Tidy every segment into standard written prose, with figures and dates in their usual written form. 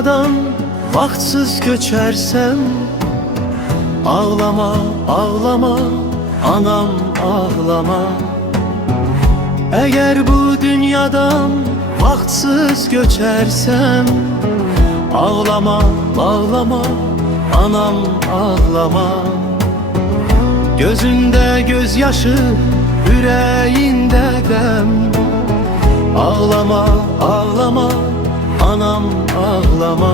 dünyadan vaktsız göçersem, ağlama, ağlama, anam ağlama. Eğer bu dünyadan vaktsız göçersem, ağlama, ağlama, anam ağlama. Gözünde gözyaşı, yüreğinde dem. Ağlama, ağlama, anam ağlama.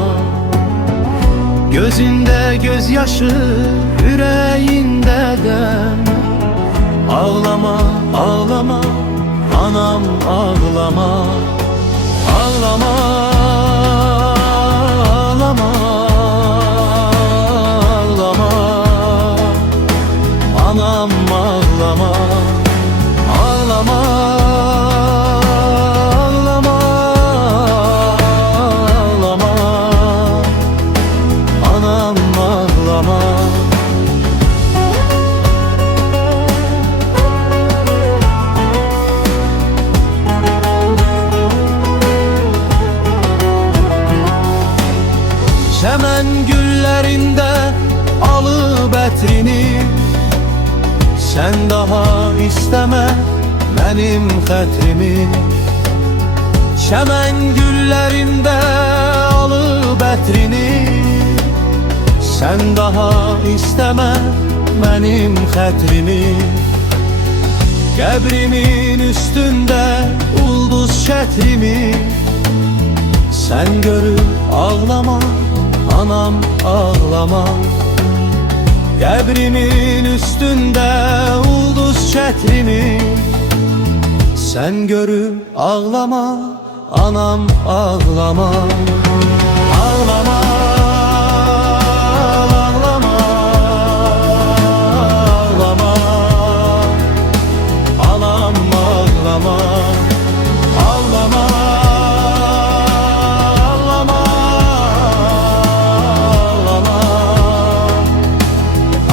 Gözünde gözyaşı, yüreğinde dem. Ağlama, ağlama, anam ağlama. Ağlama, ağlama, ağlama, anam ağlama. Ağlama, ağlama, ağlama, anam ağlama. Çemen güllerinde alıp etrini, sen daha isteme benim xətrimi. Çemen güllerinde alıp etrini, sen daha isteme benim xətrimi. Qəbrimin üstünde ulduz çetrimi, sen görüp ağlama, anam ağlama. Qəbrimin üstünde ulduz çetrimi, sen görüp ağlama, anam ağlama. Ağlama, ağlama, ağlama, anam ağlama. Ağlama, ağlama, ağlama,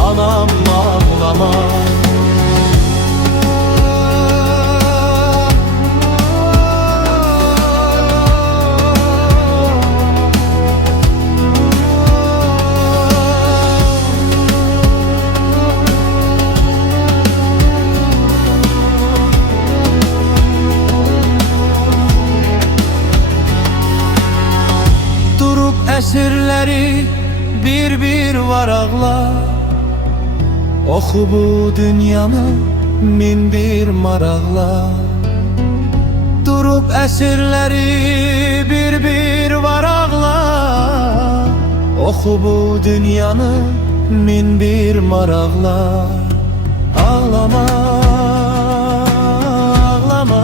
anam ağlama. Əsirləri bir-bir varaqla, oxu bu dünyanı min bir maraqla. Durub əsirləri bir-bir varaqla, oxu bu dünyanı min bir maraqla. Ağlama, ağlama,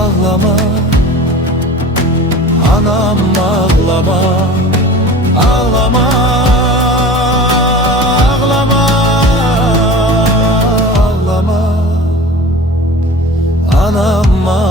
ağlama, anam ağlama. Ağlama, ağlama, ağlama, anam ağlama.